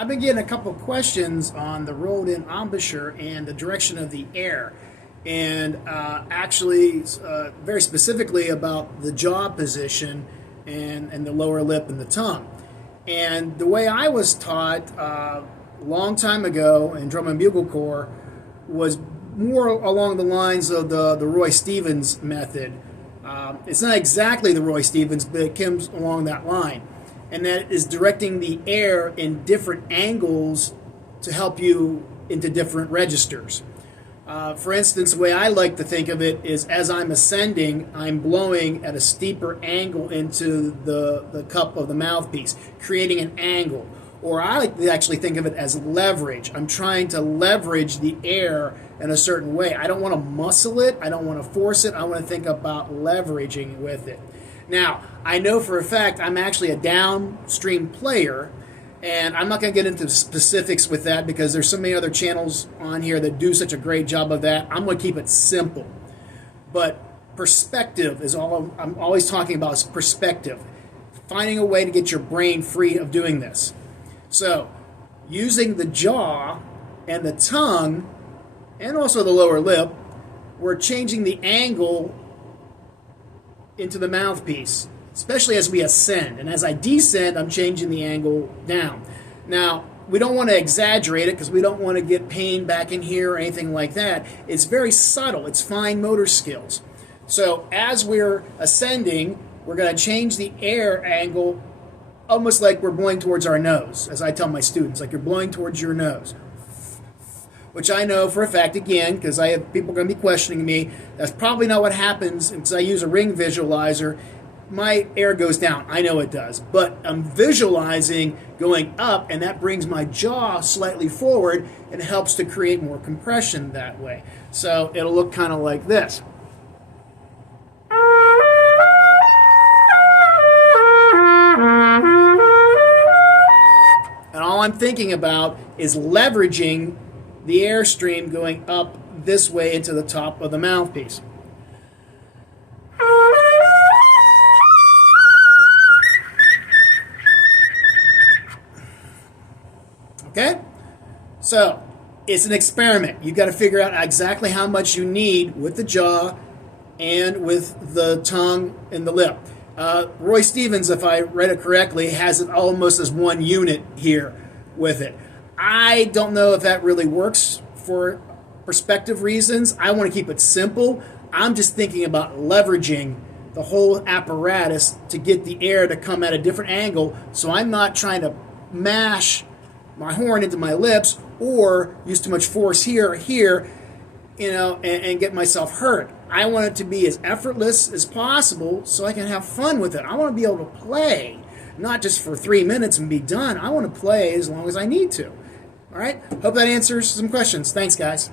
I've been getting a couple of questions on the road in Embouchure and the direction of the air, and very specifically about the jaw position and the lower lip and the tongue. And the way I was taught a long time ago in drum and bugle corps was more along the lines of the Roy Stevens method. It's not exactly the Roy Stevens, but it comes along that line. And that is directing the air in different angles to help you into different registers. For instance, the way I like to think of it is as I'm ascending, I'm blowing at a steeper angle into the cup of the mouthpiece, creating an angle. Or I like to actually think of it as leverage. I'm trying to leverage the air in a certain way. I don't want to muscle it. I don't want to force it. I want to think about leveraging with it. Now, I know for a fact I'm actually a downstream player, and I'm not going to get into specifics with that because there's so many other channels on here that do such a great job of that. I'm going to keep it simple. But perspective is all I'm always talking about, is perspective. Finding a way to get your brain free of doing this. So, using the jaw and the tongue, and also the lower lip, we're changing the angle into the mouthpiece, especially as we ascend. And as I descend, I'm changing the angle down. Now, we don't want to exaggerate it because we don't want to get pain back in here or anything like that. It's very subtle. It's fine motor skills. So as we're ascending, we're going to change the air angle almost like we're blowing towards our nose, as I tell my students, like you're blowing towards your nose. Which I know for a fact, again, because I have people going to be questioning me, that's probably not what happens because I use a ring visualizer. My air goes down. I know it does. But I'm visualizing going up, and that brings my jaw slightly forward and helps to create more compression that way. So it'll look kind of like this. And all I'm thinking about is leveraging the airstream going up this way into the top of the mouthpiece. Okay? So, it's an experiment. You've got to figure out exactly how much you need with the jaw and with the tongue and the lip. Roy Stevens, if I read it correctly, has it almost as one unit here with it. I don't know if that really works for perspective reasons. I want to keep it simple. I'm just thinking about leveraging the whole apparatus to get the air to come at a different angle, so I'm not trying to mash my horn into my lips or use too much force here or here, and get myself hurt. I want it to be as effortless as possible so I can have fun with it. I want to be able to play, not just for 3 minutes and be done. I want to play as long as I need to. All right? Hope that answers some questions. Thanks, guys.